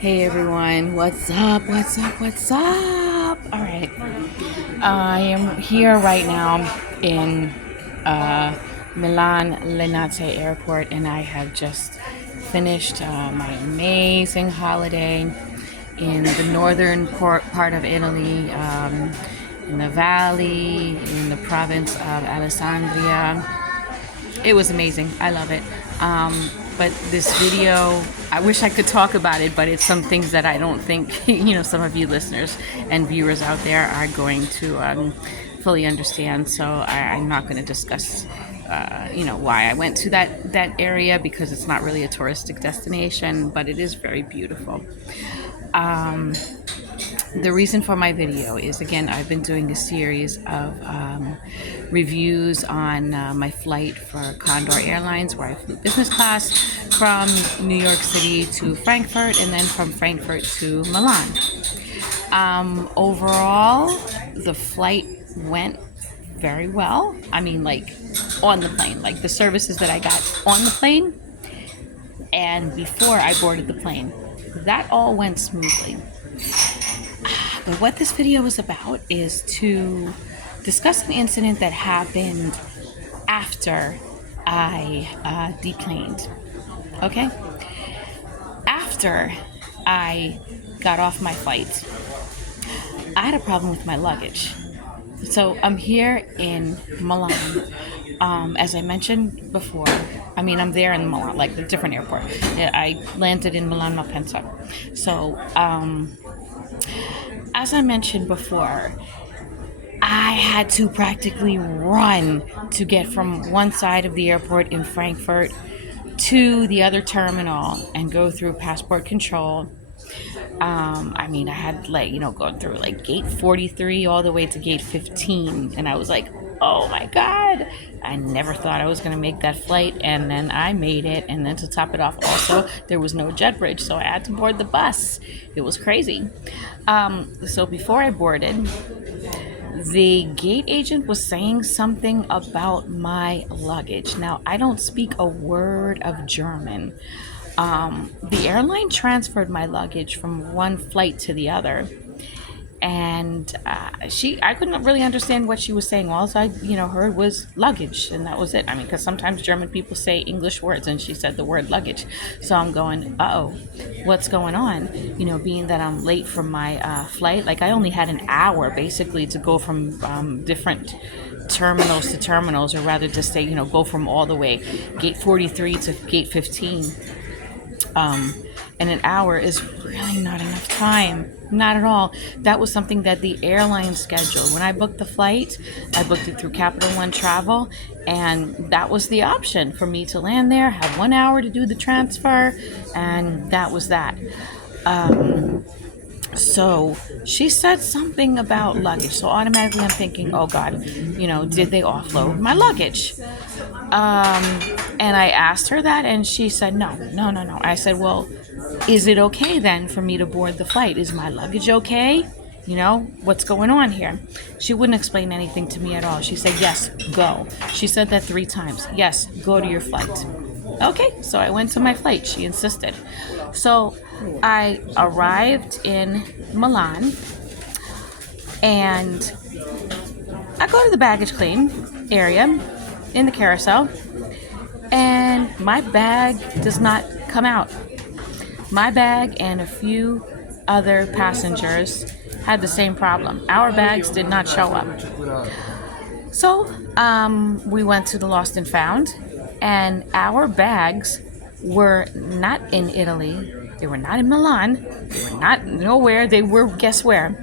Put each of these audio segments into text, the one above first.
Hey everyone, what's up? What's up? What's up? All right, I am here right now in Milan Linate Airport, and I have just finished my amazing holiday in the northern part of Italy, in the valley, in the province of Alessandria. It was amazing. I love it. But this video, I wish I could talk about it, but it's some things that I don't think, some of you listeners and viewers out there are going to fully understand. So I'm not going to discuss, why I went to that area, because it's not really a touristic destination, but it is very beautiful. The reason for my video is, again, I've been doing a series of reviews on my flight for Condor Airlines, where I flew business class from New York City to Frankfurt, and then from Frankfurt to Milan. Overall, the flight went very well. I mean, like, on the plane, like the services that I got on the plane and before I boarded the plane, that all went smoothly. But what this video is about is to discuss an incident that happened after I deplaned. Okay? After I got off my flight, I had a problem with my luggage. So I'm here in Milan. As I mentioned before, I'm there in Milan, like a different airport. I landed in Milan Malpensa. So, as I mentioned before, I had to practically run to get from one side of the airport in Frankfurt to the other terminal and go through passport control. I had going through like gate 43 all the way to gate 15, and I was like, oh my God, I never thought I was going to make that flight, and then I made it. And then to top it off, also, there was no jet bridge, so I had to board the bus. It was crazy. So before I boarded, the gate agent was saying something about my luggage. Now, I don't speak a word of German. The airline transferred my luggage from one flight to the other, and I couldn't really understand what she was saying. All I heard was luggage, and that was it. Because sometimes German people say English words, and she said the word luggage. So I'm going, uh-oh, what's going on? Being that I'm late for my flight, like I only had an hour basically to go from different terminals to terminals, or rather to say, go from all the way gate 43 to gate 15. And an hour is really not enough time. Not at all. That was something that the airline scheduled. When I booked the flight, I booked it through Capital One Travel, and that was the option for me to land there, have 1 hour to do the transfer, and that was that. So she said something about luggage. So automatically I'm thinking, oh God, did they offload my luggage? And I asked her that, and she said, no. I said, well, is it okay then for me to board the flight? Is my luggage okay? What's going on here? She wouldn't explain anything to me at all. She said, yes, go. She said that 3 times. Yes, go to your flight. Okay, so I went to my flight. She insisted. So I arrived in Milan, and I go to the baggage claim area in the carousel, and my bag does not come out. My bag and a few other passengers had the same problem. Our bags did not show up. So we went to the Lost and Found, and our bags were not in Italy. They were not in Milan. They were not nowhere. They were, guess where?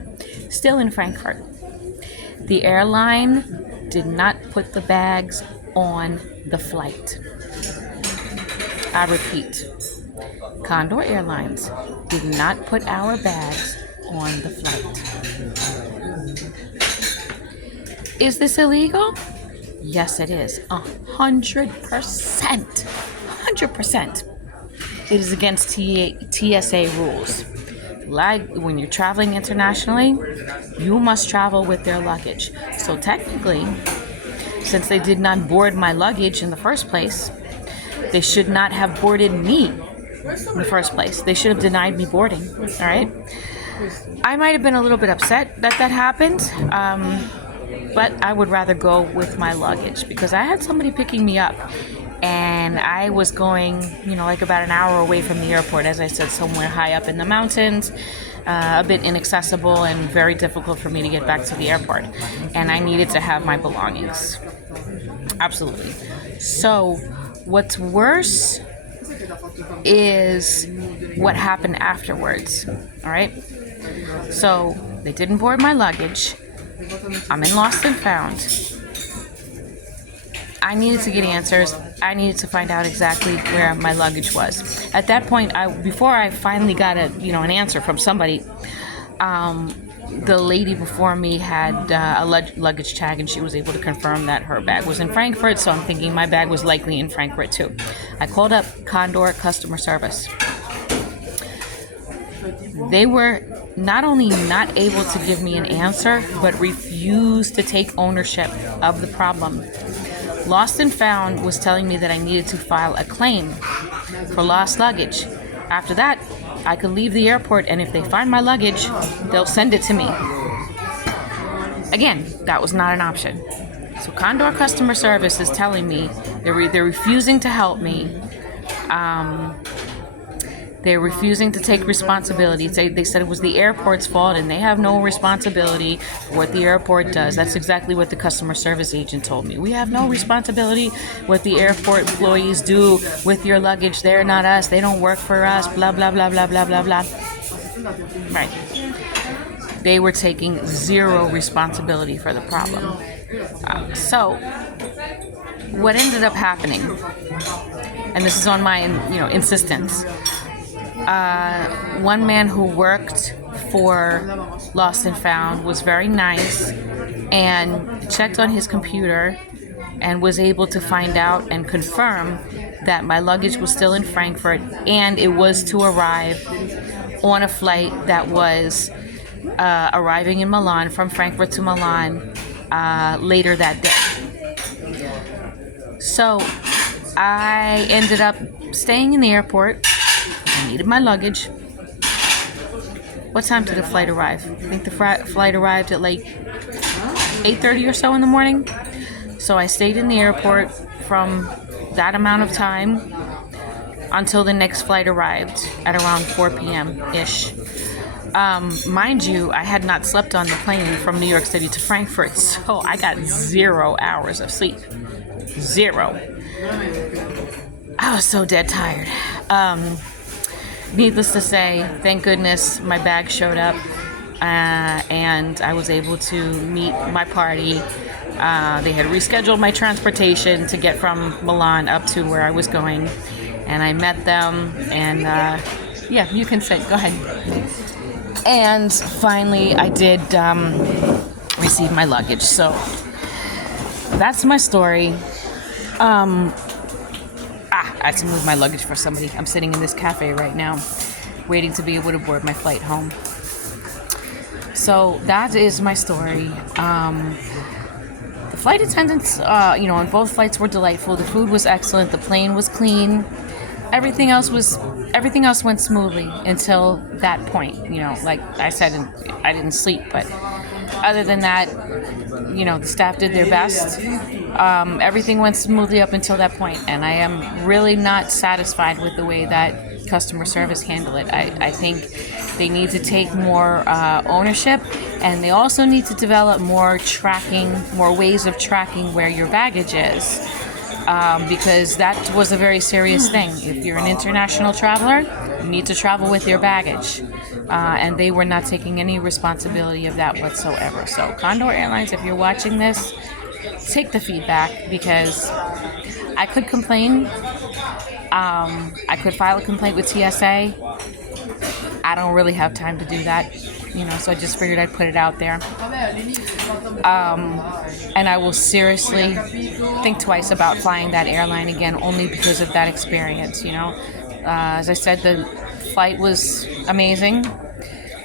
Still in Frankfurt. The airline did not put the bags on the flight. I repeat, Condor Airlines did not put our bags on the flight. Is this illegal? Yes, it is. 100%. 100%. It is against TSA rules. Like when you're traveling internationally, you must travel with their luggage. So technically, since they did not board my luggage in the first place, they should not have boarded me in the first place. They should have denied me boarding. All right. I might have been a little bit upset that happened, but I would rather go with my luggage because I had somebody picking me up. And I was going, like about an hour away from the airport, as I said, somewhere high up in the mountains, a bit inaccessible and very difficult for me to get back to the airport. And I needed to have my belongings. Absolutely. So what's worse is what happened afterwards. All right. So they didn't board my luggage. I'm in Lost and Found. I needed to get answers. I needed to find out exactly where my luggage was. At that point, before I finally got an answer from somebody, the lady before me had a luggage tag, and she was able to confirm that her bag was in Frankfurt. So I'm thinking my bag was likely in Frankfurt too. I called up Condor customer service. They were not only not able to give me an answer, but refused to take ownership of the problem. Lost and Found was telling me that I needed to file a claim for lost luggage. After that, I could leave the airport, and if they find my luggage, they'll send it to me. Again, that was not an option. So Condor customer service is telling me they're refusing to help me. They're refusing to take responsibility. They said it was the airport's fault and they have no responsibility for what the airport does. That's exactly what the customer service agent told me. We have no responsibility what the airport employees do with your luggage. They're not us. They don't work for us. Blah, blah, blah, blah, blah, blah, blah. Right. They were taking zero responsibility for the problem. So what ended up happening, and this is on my insistence, one man who worked for Lost and Found was very nice and checked on his computer and was able to find out and confirm that my luggage was still in Frankfurt and it was to arrive on a flight that was arriving in Milan, from Frankfurt to Milan, later that day. So I ended up staying in the airport. I needed my luggage. What time did the flight arrive? I think the flight arrived at like 8:30 or so in the morning. So I stayed in the airport from that amount of time until the next flight arrived at around 4 p.m.-ish. Mind you, I had not slept on the plane from New York City to Frankfurt, so I got 0 hours of sleep. 0. I was so dead tired. Needless to say, thank goodness my bag showed up, and I was able to meet my party. They had rescheduled my transportation to get from Milan up to where I was going, and I met them, and yeah, you can sit, go ahead. And finally, I did receive my luggage. So that's my story. I had to move my luggage for somebody. I'm sitting in this cafe right now, waiting to be able to board my flight home. So that is my story. The flight attendants, on both flights were delightful. The food was excellent. The plane was clean. Everything else went smoothly until that point. Like I said, I didn't sleep, but other than that, the staff did their best. Everything went smoothly up until that point, and I am really not satisfied with the way that customer service handled it. I think they need to take more ownership, and they also need to develop more ways of tracking where your baggage is. Because that was a very serious thing. If you're an international traveler, you need to travel with your baggage. And they were not taking any responsibility of that whatsoever. So Condor Airlines, if you're watching this, take the feedback, because I could complain. I could file a complaint with TSA. I don't really have time to do that, so I just figured I'd put it out there. And I will seriously think twice about flying that airline again, only because of that experience. As I said, the flight was amazing,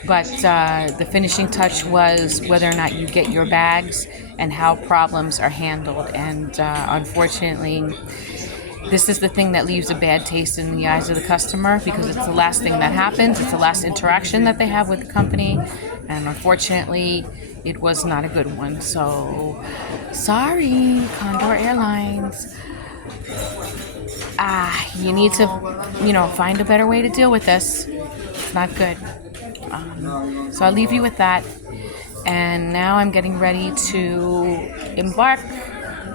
but the finishing touch was whether or not you get your bags and how problems are handled. And unfortunately, This is the thing that leaves a bad taste in the eyes of the customer, because it's the last thing that happens. It's the last interaction that they have with the company. And unfortunately, it was not a good one. So, sorry, Condor Airlines. You need to, find a better way to deal with this. It's not good. So I'll leave you with that. And now I'm getting ready to embark.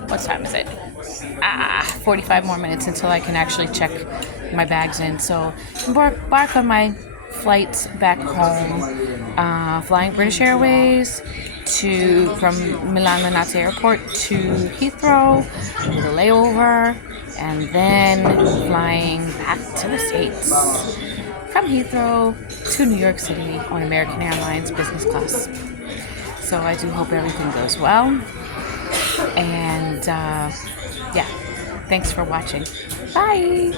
What time is it? 45 more minutes until I can actually check my bags in. So embark on my flights back home, flying British Airways from Milan Linate Airport to Heathrow with a layover, and then flying back to the States from Heathrow to New York City on American Airlines business class. So I do hope everything goes well. And thanks for watching. Bye.